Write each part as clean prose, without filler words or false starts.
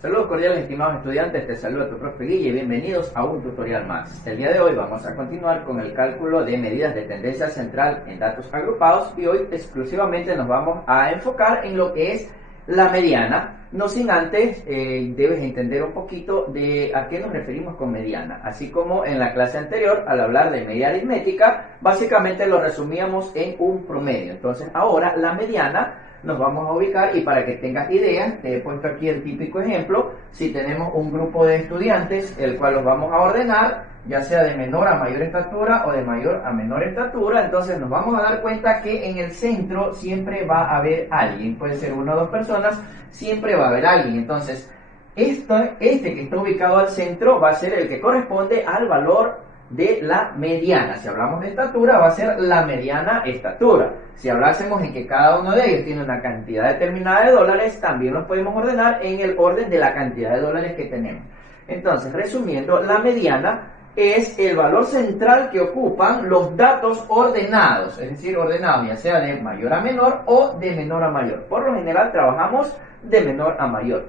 Saludos cordiales, estimados estudiantes, te saluda tu profe Guille y bienvenidos a un tutorial más. El día de hoy vamos a continuar con el cálculo de medidas de tendencia central en datos agrupados y hoy exclusivamente nos vamos a enfocar en lo que es la mediana, no sin antes debes entender un poquito de a qué nos referimos con mediana, así como en la clase anterior al hablar de media aritmética, básicamente lo resumíamos en un promedio. Entonces ahora la mediana nos vamos a ubicar y para que tengas ideas, te he puesto aquí el típico ejemplo. Si tenemos un grupo de estudiantes, el cual los vamos a ordenar, ya sea de menor a mayor estatura o de mayor a menor estatura, entonces nos vamos a dar cuenta que en el centro siempre va a haber alguien, puede ser una o dos personas, siempre va a haber alguien. Entonces, este que está ubicado al centro va a ser el que corresponde al valor de la mediana. Si hablamos de estatura, va a ser la mediana estatura. Si hablásemos en que cada uno de ellos tiene una cantidad determinada de dólares, también los podemos ordenar en el orden de la cantidad de dólares que tenemos. Entonces, resumiendo, la mediana es el valor central que ocupan los datos ordenados, es decir, ordenados ya sea de mayor a menor o de menor a mayor. Por lo general trabajamos de menor a mayor.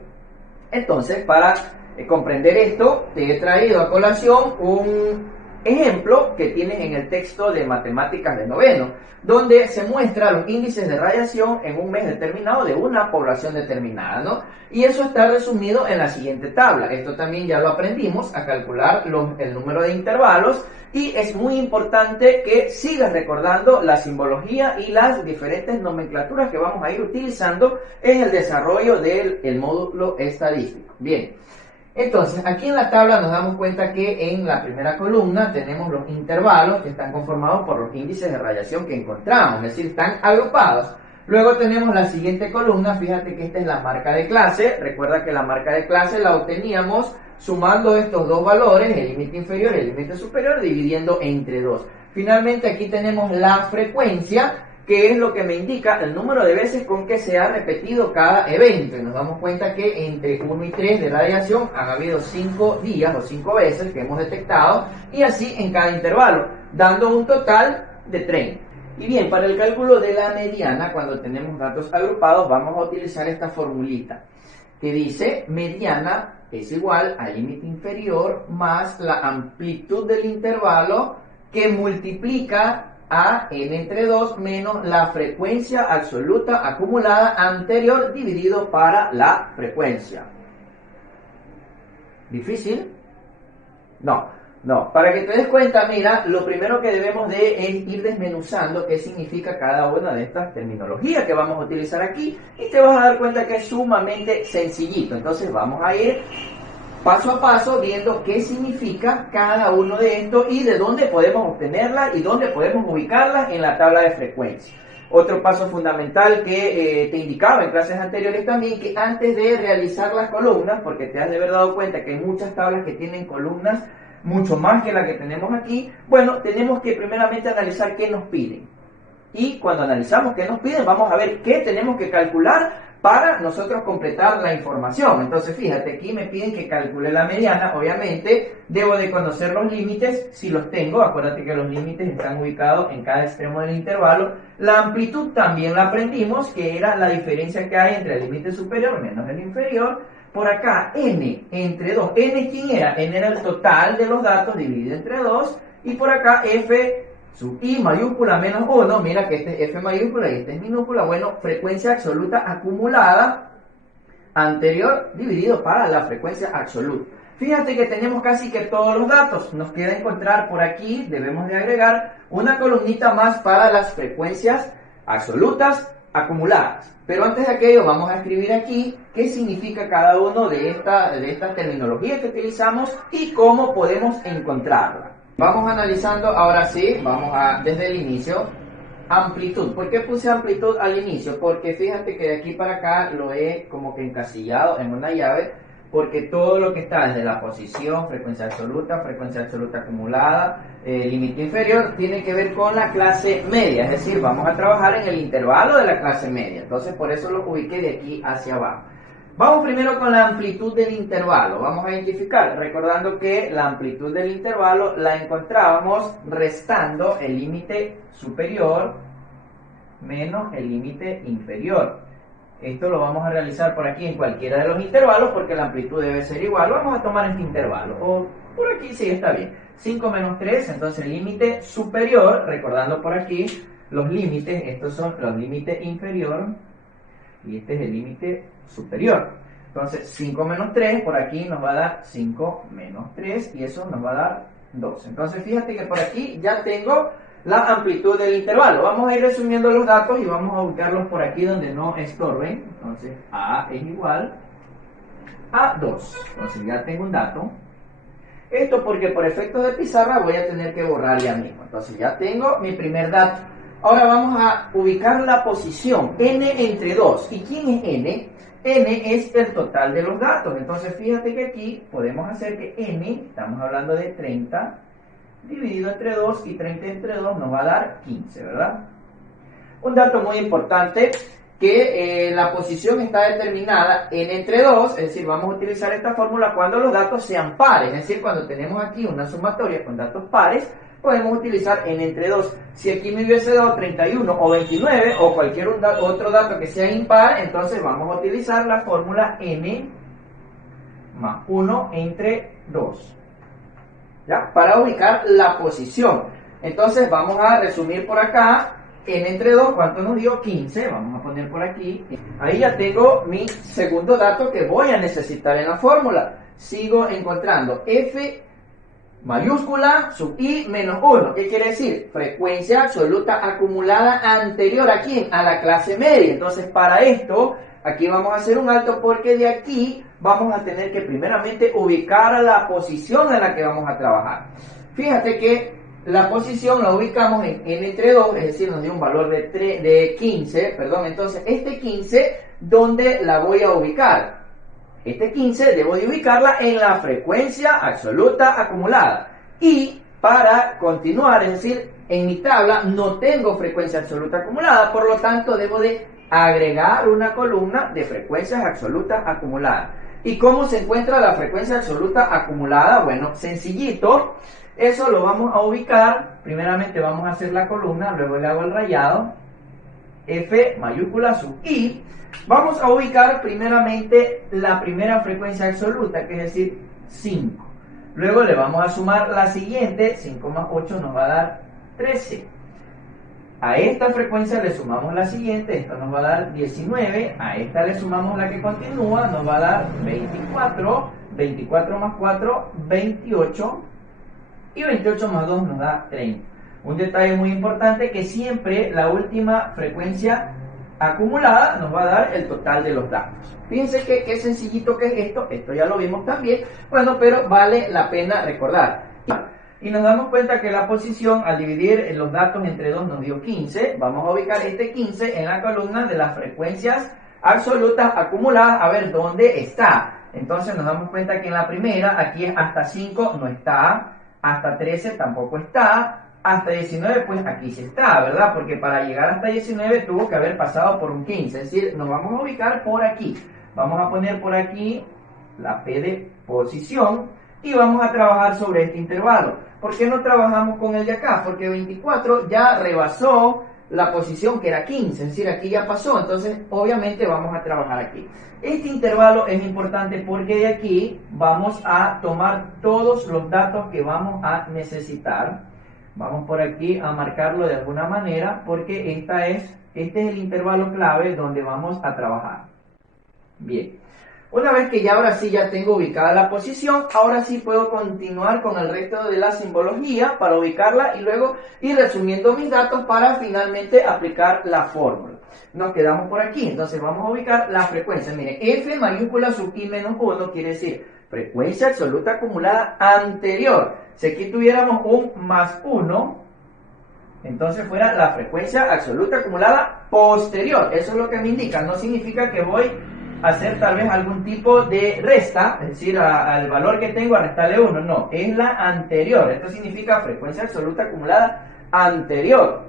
Entonces, para comprender esto, te he traído a colación un ejemplo que tienes en el texto de matemáticas de noveno, donde se muestra los índices de radiación en un mes determinado de una población determinada, ¿no? Y eso está resumido en la siguiente tabla. Esto también ya lo aprendimos a calcular el número de intervalos y es muy importante que sigas recordando la simbología y las diferentes nomenclaturas que vamos a ir utilizando en el desarrollo del módulo estadístico. Bien. Entonces, aquí en la tabla nos damos cuenta que en la primera columna tenemos los intervalos que están conformados por los índices de radiación que encontramos, es decir, están agrupados. Luego tenemos la siguiente columna, fíjate que esta es la marca de clase. Recuerda que la marca de clase la obteníamos sumando estos dos valores, el límite inferior y el límite superior, dividiendo entre 2. Finalmente aquí tenemos la frecuencia, que es lo que me indica el número de veces con que se ha repetido cada evento. Y nos damos cuenta que entre 1 y 3 de radiación han habido 5 días o 5 veces que hemos detectado, y así en cada intervalo, dando un total de 30. Y bien, para el cálculo de la mediana, cuando tenemos datos agrupados, vamos a utilizar esta formulita que dice mediana es igual al límite inferior más la amplitud del intervalo que multiplica a n entre 2 menos la frecuencia absoluta acumulada anterior dividido para la frecuencia. ¿Difícil? No. Para que te des cuenta, mira, lo primero que debemos de es ir desmenuzando qué significa cada una de estas terminologías que vamos a utilizar aquí y te vas a dar cuenta que es sumamente sencillito. Entonces vamos a ir paso a paso viendo qué significa cada uno de estos y de dónde podemos obtenerlas y dónde podemos ubicarlas en la tabla de frecuencia. Otro paso fundamental que te indicaba en clases anteriores también, que antes de realizar las columnas, porque te has de haber dado cuenta que hay muchas tablas que tienen columnas mucho más que la que tenemos aquí, bueno, tenemos que primeramente analizar qué nos piden. Y cuando analizamos qué nos piden, vamos a ver qué tenemos que calcular para nosotros completar la información. Entonces, fíjate, aquí me piden que calcule la mediana. Obviamente, debo de conocer los límites, si los tengo. Acuérdate que los límites están ubicados en cada extremo del intervalo. La amplitud también la aprendimos, que era la diferencia que hay entre el límite superior menos el inferior. Por acá, n entre 2. N, ¿quién era? N era el total de los datos dividido entre 2. Y por acá, f sub i mayúscula menos 1, mira que este es f mayúscula y este es minúscula. Bueno, frecuencia absoluta acumulada anterior dividido para la frecuencia absoluta. Fíjate que tenemos casi que todos los datos. Nos queda encontrar por aquí, debemos de agregar una columnita más para las frecuencias absolutas acumuladas. Pero antes de aquello vamos a escribir aquí qué significa cada uno de estas terminologías que utilizamos y cómo podemos encontrarla. Vamos analizando, ahora sí, desde el inicio, amplitud. ¿Por qué puse amplitud al inicio? Porque fíjate que de aquí para acá lo he como que encasillado en una llave, porque todo lo que está desde la posición, frecuencia absoluta acumulada, límite inferior, tiene que ver con la clase media, es decir, vamos a trabajar en el intervalo de la clase media. Entonces, por eso lo ubiqué de aquí hacia abajo. Vamos primero con la amplitud del intervalo. Vamos a identificar, recordando que la amplitud del intervalo la encontrábamos restando el límite superior menos el límite inferior. Esto lo vamos a realizar por aquí en cualquiera de los intervalos porque la amplitud debe ser igual. Vamos a tomar este intervalo. O por aquí sí está bien. 5 menos 3, entonces límite superior, recordando por aquí los límites, estos son los límites inferior y este es el límite superior. Entonces 5 menos 3, por aquí nos va a dar 5 menos 3 y eso nos va a dar 2. Entonces fíjate que por aquí ya tengo la amplitud del intervalo. Vamos a ir resumiendo los datos y vamos a ubicarlos por aquí donde no estorben. Entonces A es igual a 2. Entonces ya tengo un dato. Esto porque por efectos de pizarra voy a tener que borrar ya mismo. Entonces ya tengo mi primer dato. Ahora vamos a ubicar la posición n entre 2. ¿Y quién es n? N es el total de los datos. Entonces fíjate que aquí podemos hacer que n, estamos hablando de 30, dividido entre 2 y 30 entre 2 nos va a dar 15, ¿verdad? Un dato muy importante, que la posición está determinada n entre 2, es decir, vamos a utilizar esta fórmula cuando los datos sean pares, es decir, cuando tenemos aquí una sumatoria con datos pares, podemos utilizar n entre 2. Si aquí me hubiese dado 31 o 29 o cualquier otro dato que sea impar, entonces vamos a utilizar la fórmula n más 1 entre 2. ¿Ya? Para ubicar la posición. Entonces vamos a resumir por acá. N entre 2, ¿cuánto nos dio? 15. Vamos a poner por aquí. Ahí ya tengo mi segundo dato que voy a necesitar en la fórmula. Sigo encontrando F mayúscula sub I menos 1. ¿Qué quiere decir? Frecuencia absoluta acumulada anterior ¿a quién? A la clase media. Entonces para esto, aquí vamos a hacer un alto porque de aquí vamos a tener que primeramente ubicar la posición en la que vamos a trabajar. Fíjate que la posición la ubicamos en n entre 2, es decir, nos dio un valor de 15, perdón, entonces este 15, ¿dónde la voy a ubicar? Este 15 debo de ubicarla en la frecuencia absoluta acumulada. Y para continuar, es decir, en mi tabla no tengo frecuencia absoluta acumulada, por lo tanto debo de agregar una columna de frecuencias absolutas acumuladas. ¿Y cómo se encuentra la frecuencia absoluta acumulada? Bueno, sencillito. Eso lo vamos a ubicar. Primeramente vamos a hacer la columna, luego le hago el rayado. F mayúscula sub I. Vamos a ubicar primeramente la primera frecuencia absoluta, que es decir, 5. Luego le vamos a sumar la siguiente, 5 más 8 nos va a dar 13. A esta frecuencia le sumamos la siguiente, esto nos va a dar 19. A esta le sumamos la que continúa, nos va a dar 24. 24 más 4, 28. Y 28 más 2 nos da 30. Un detalle muy importante que siempre la última frecuencia acumulada nos va a dar el total de los datos. Fíjense que qué sencillito que es esto ya lo vimos también, bueno, pero vale la pena recordar. Y nos damos cuenta que la posición al dividir los datos entre 2 nos dio 15, vamos a ubicar este 15 en la columna de las frecuencias absolutas acumuladas, a ver dónde está. Entonces nos damos cuenta que en la primera, aquí es hasta 5, no está, hasta 13 tampoco está, hasta 19 pues aquí sí está, ¿verdad? Porque para llegar hasta 19 tuvo que haber pasado por un 15, es decir, nos vamos a ubicar por aquí. Vamos a poner por aquí la P de posición y vamos a trabajar sobre este intervalo. ¿Por qué no trabajamos con el de acá? Porque 24 ya rebasó la posición que era 15, es decir, aquí ya pasó, entonces obviamente vamos a trabajar aquí. Este intervalo es importante porque de aquí vamos a tomar todos los datos que vamos a necesitar. Vamos por aquí a marcarlo de alguna manera porque este es el intervalo clave donde vamos a trabajar. Bien, una vez que ya ahora sí ya tengo ubicada la posición, ahora sí puedo continuar con el resto de la simbología para ubicarla y luego ir resumiendo mis datos para finalmente aplicar la fórmula. Nos quedamos por aquí, entonces vamos a ubicar la frecuencia. Miren, F mayúscula sub I menos 1 quiere decir frecuencia absoluta acumulada anterior. Si aquí tuviéramos un más 1, entonces fuera la frecuencia absoluta acumulada posterior. Eso es lo que me indica. No significa que voy a hacer tal vez algún tipo de resta, es decir, al valor que tengo a restarle 1. No, es la anterior. Esto significa frecuencia absoluta acumulada anterior.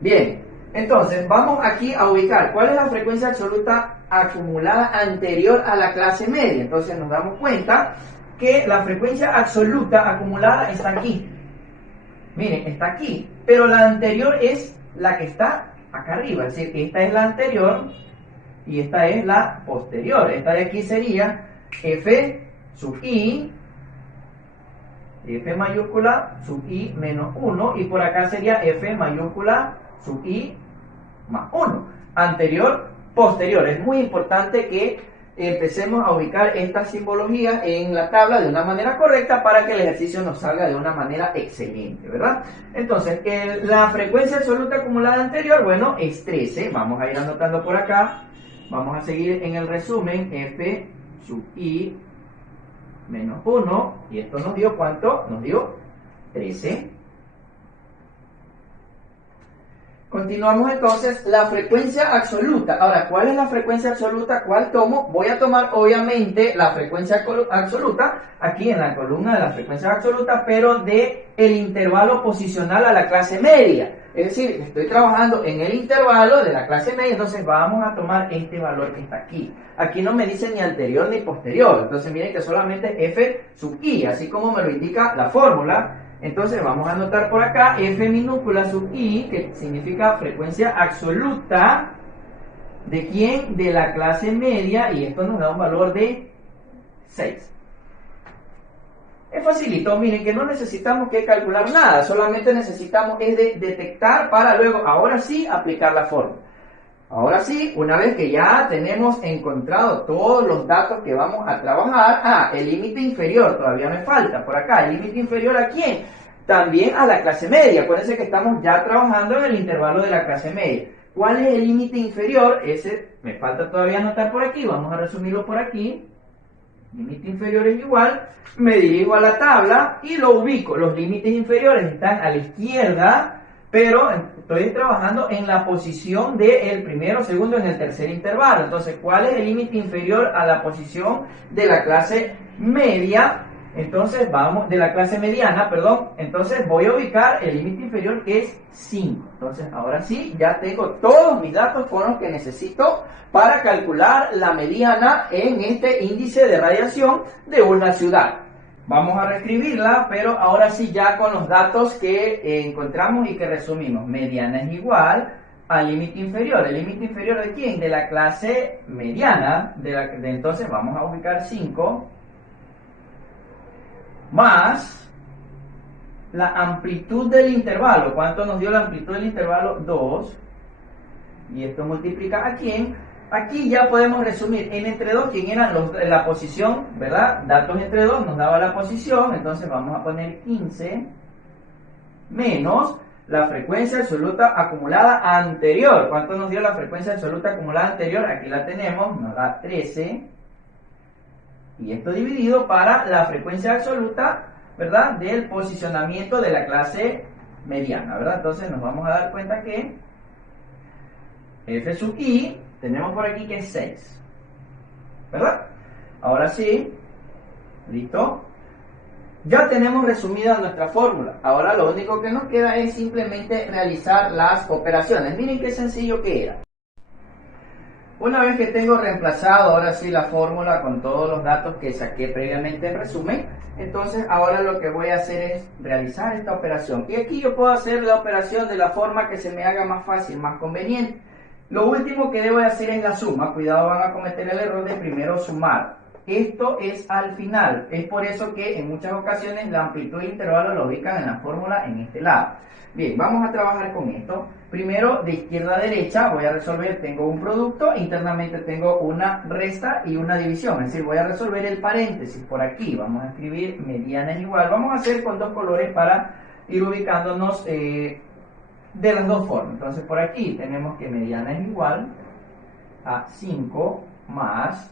Bien, entonces vamos aquí a ubicar cuál es la frecuencia absoluta acumulada anterior a la clase media. Entonces nos damos cuenta que la frecuencia absoluta acumulada está aquí. Miren, está aquí, pero la anterior es la que está acá arriba, es decir, esta es la anterior y esta es la posterior. Esta de aquí sería f sub i, f mayúscula sub i menos 1, y por acá sería f mayúscula sub i más 1. Anterior, posterior. Es muy importante que empecemos a ubicar estas simbologías en la tabla de una manera correcta para que el ejercicio nos salga de una manera excelente, ¿verdad? Entonces, la frecuencia absoluta acumulada anterior, bueno, es 13. Vamos a ir anotando por acá. Vamos a seguir en el resumen. F sub i menos 1. Y esto nos dio ¿cuánto? Nos dio 13. Continuamos entonces la frecuencia absoluta. Ahora, ¿cuál es la frecuencia absoluta? ¿Cuál tomo? Voy a tomar obviamente la frecuencia absoluta aquí en la columna de la frecuencia absoluta, pero de el intervalo posicional a la clase media. Es decir, estoy trabajando en el intervalo de la clase media, entonces vamos a tomar este valor que está aquí. Aquí no me dice ni anterior ni posterior, entonces miren que solamente f sub i, así como me lo indica la fórmula. Entonces vamos a anotar por acá f minúscula sub i, que significa frecuencia absoluta. ¿De quién? De la clase media, y esto nos da un valor de 6. Es facilito, miren que no necesitamos que calcular nada, solamente necesitamos es de detectar para luego, ahora sí, aplicar la fórmula. Ahora sí, una vez que ya tenemos encontrado todos los datos que vamos a trabajar, el límite inferior, todavía me falta por acá, ¿el límite inferior a quién? También a la clase media. Acuérdense que estamos ya trabajando en el intervalo de la clase media. ¿Cuál es el límite inferior? Ese me falta todavía anotar por aquí, vamos a resumirlo por aquí. Límite inferior es igual, me dirijo a la tabla y lo ubico. Los límites inferiores están a la izquierda, pero estoy trabajando en la posición del primero, segundo, en el tercer intervalo. Entonces, ¿cuál es el límite inferior a la posición de la clase media? Entonces, vamos, de la clase mediana, perdón. Entonces, voy a ubicar el límite inferior que es 5. Entonces, ahora sí, ya tengo todos mis datos con los que necesito para calcular la mediana en este índice de radiación de una ciudad. Vamos a reescribirla, pero ahora sí ya con los datos que encontramos y que resumimos. Mediana es igual al límite inferior. ¿El límite inferior de quién? De la clase mediana. Entonces vamos a ubicar 5 más la amplitud del intervalo. ¿Cuánto nos dio la amplitud del intervalo? 2. Y esto multiplica ¿a quién? Aquí ya podemos resumir en entre 2 quién eran la posición, ¿verdad? Datos entre 2 nos daba la posición, entonces vamos a poner 15 menos la frecuencia absoluta acumulada anterior. ¿Cuánto nos dio la frecuencia absoluta acumulada anterior? Aquí la tenemos, nos da 13. Y esto dividido para la frecuencia absoluta, ¿verdad? Del posicionamiento de la clase mediana, ¿verdad? Entonces nos vamos a dar cuenta que f sub i tenemos por aquí que es 6, ¿verdad? Ahora sí, listo. Ya tenemos resumida nuestra fórmula. Ahora lo único que nos queda es simplemente realizar las operaciones. Miren qué sencillo que era. Una vez que tengo reemplazado ahora sí la fórmula con todos los datos que saqué previamente en resumen, entonces ahora lo que voy a hacer es realizar esta operación. Y aquí yo puedo hacer la operación de la forma que se me haga más fácil, más conveniente. Lo último que debo hacer es la suma. Cuidado, van a cometer el error de primero sumar. Esto es al final. Es por eso que en muchas ocasiones la amplitud de intervalo lo ubican en la fórmula en este lado. Bien, vamos a trabajar con esto. Primero, de izquierda a derecha, voy a resolver, tengo un producto, internamente tengo una resta y una división. Es decir, voy a resolver el paréntesis por aquí. Vamos a escribir mediana es igual. Vamos a hacer con dos colores para ir ubicándonos de las dos formas. Entonces por aquí tenemos que mediana es igual a 5 más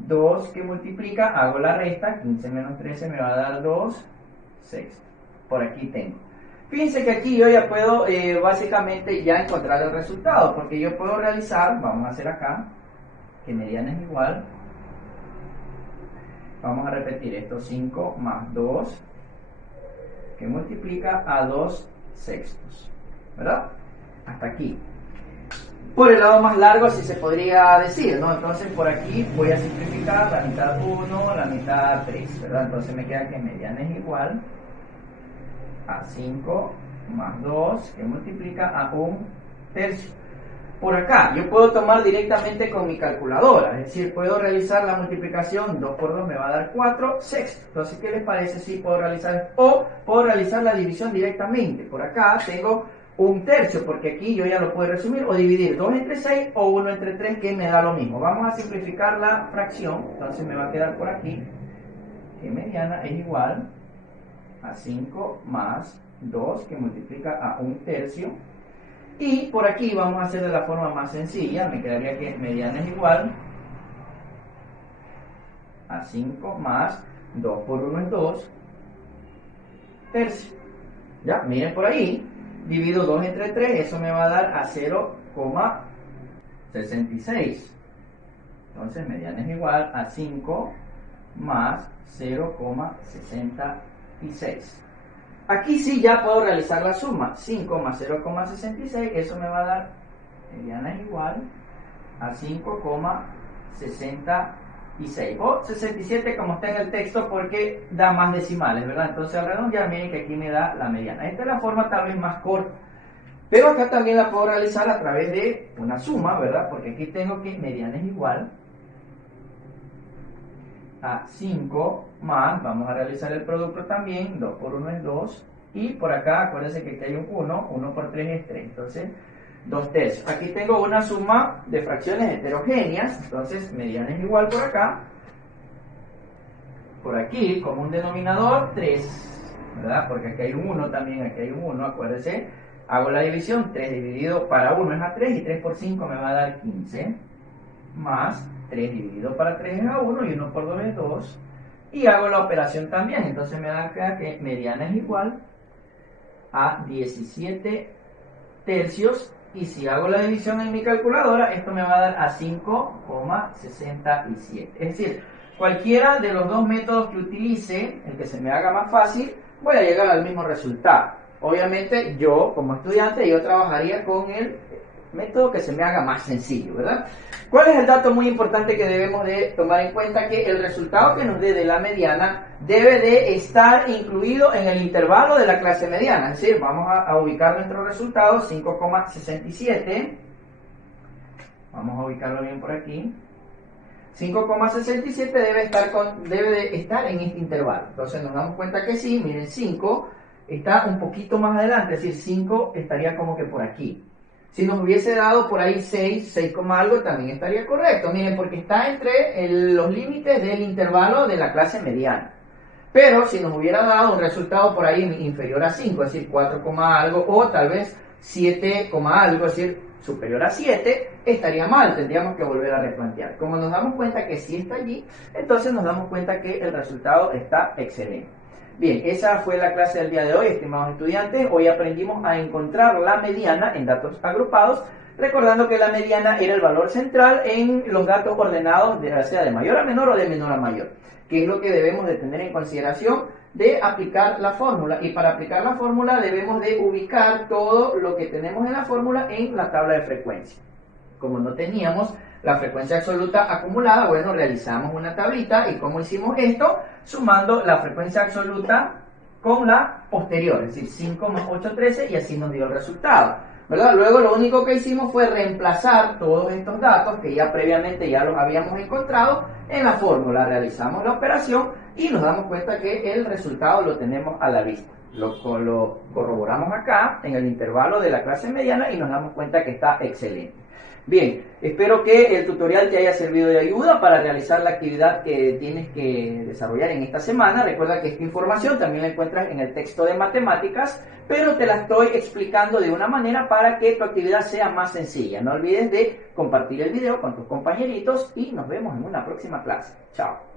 2 que multiplica, hago la resta, 15 menos 13 me va a dar 2 sextos. Por aquí tengo. Fíjense que aquí yo ya puedo básicamente ya encontrar el resultado, porque yo puedo realizar, vamos a hacer acá, que mediana es igual, vamos a repetir esto, 5 más 2 que multiplica a 2 sextos, ¿verdad? Hasta aquí. Por el lado más largo, si se podría decir, ¿no? Entonces por aquí voy a simplificar la mitad 1, la mitad 3, ¿verdad? Entonces me queda que mediana es igual a 5 más 2 que multiplica a 1 tercio. por acá. Yo puedo tomar directamente con mi calculadora, es decir, puedo realizar la multiplicación, 2 por 2 me va a dar 4 sextos. Entonces, ¿qué les parece si puedo realizar? O puedo realizar la división directamente. Por acá tengo un tercio, porque aquí yo ya lo puedo resumir, o dividir 2 entre 6 o 1 entre 3, que me da lo mismo. Vamos a simplificar la fracción, entonces me va a quedar por aquí que mediana es igual a 5 más 2, que multiplica a 1 tercio. Y por aquí vamos a hacer de la forma más sencilla, me quedaría que mediana es igual a 5 más 2 por 1 es 2 tercio. Ya, miren por ahí, divido 2 entre 3, eso me va a dar a 0,66. Entonces mediana es igual a 5 más 0,66. Aquí sí ya puedo realizar la suma. 5 más 0,66, eso me va a dar, mediana es igual a 5,66 o 67 como está en el texto, porque da más decimales, ¿verdad? Entonces al redondear, miren que aquí me da la mediana. Esta es la forma tal vez más corta, pero acá también la puedo realizar a través de una suma, ¿verdad? Porque aquí tengo que mediana es igual a 5 más, vamos a realizar el producto también, 2 por 1 es 2, y por acá, acuérdense que aquí hay un 1, 1 por 3 es 3, entonces 2 tercios. Aquí tengo una suma de fracciones heterogéneas, entonces mediana es igual por acá, por aquí, como un denominador, 3, ¿verdad? Porque aquí hay un 1 también, aquí hay un 1, acuérdense, hago la división, 3 dividido para 1 es a 3, y 3 por 5 me va a dar 15, más 3 dividido para 3 es a 1 y 1 por 2 es 2, y hago la operación también, entonces me da acá que mediana es igual a 17 tercios, y si hago la división en mi calculadora, esto me va a dar a 5,67. Es decir, cualquiera de los dos métodos que utilice, el que se me haga más fácil, voy a llegar al mismo resultado. Obviamente yo, como estudiante, yo trabajaría con el método que se me haga más sencillo, ¿verdad? ¿Cuál es el dato muy importante que debemos de tomar en cuenta? Que el resultado que nos dé de la mediana debe de estar incluido en el intervalo de la clase mediana. Es decir, vamos a ubicar nuestro resultado, 5,67. Vamos a ubicarlo bien por aquí. 5,67 debe de estar en este intervalo. Entonces nos damos cuenta que sí, miren, 5 está un poquito más adelante, es decir, 5 estaría como que por aquí. Si nos hubiese dado por ahí 6 algo, también estaría correcto. Miren, porque está entre los límites del intervalo de la clase mediana. Pero si nos hubiera dado un resultado por ahí inferior a 5, es decir, 4, algo, o tal vez 7, algo, es decir, superior a 7, estaría mal, tendríamos que volver a replantear. Como nos damos cuenta que sí está allí, entonces nos damos cuenta que el resultado está excelente. Bien, esa fue la clase del día de hoy, estimados estudiantes. Hoy aprendimos a encontrar la mediana en datos agrupados, recordando que la mediana era el valor central en los datos ordenados, ya sea de mayor a menor o de menor a mayor, que es lo que debemos de tener en consideración de aplicar la fórmula. Y para aplicar la fórmula debemos de ubicar todo lo que tenemos en la fórmula en la tabla de frecuencia. Como no teníamos la frecuencia absoluta acumulada, bueno, realizamos una tablita. ¿Y cómo hicimos esto? Sumando la frecuencia absoluta con la posterior, es decir, 5 más 8, 13, y así nos dio el resultado, ¿verdad? Luego lo único que hicimos fue reemplazar todos estos datos que ya previamente ya los habíamos encontrado en la fórmula. Realizamos la operación y nos damos cuenta que el resultado lo tenemos a la vista. Lo corroboramos acá en el intervalo de la clase mediana y nos damos cuenta que está excelente. Bien, espero que el tutorial te haya servido de ayuda para realizar la actividad que tienes que desarrollar en esta semana. Recuerda que esta información también la encuentras en el texto de matemáticas, pero te la estoy explicando de una manera para que tu actividad sea más sencilla. No olvides de compartir el video con tus compañeritos y nos vemos en una próxima clase. Chao.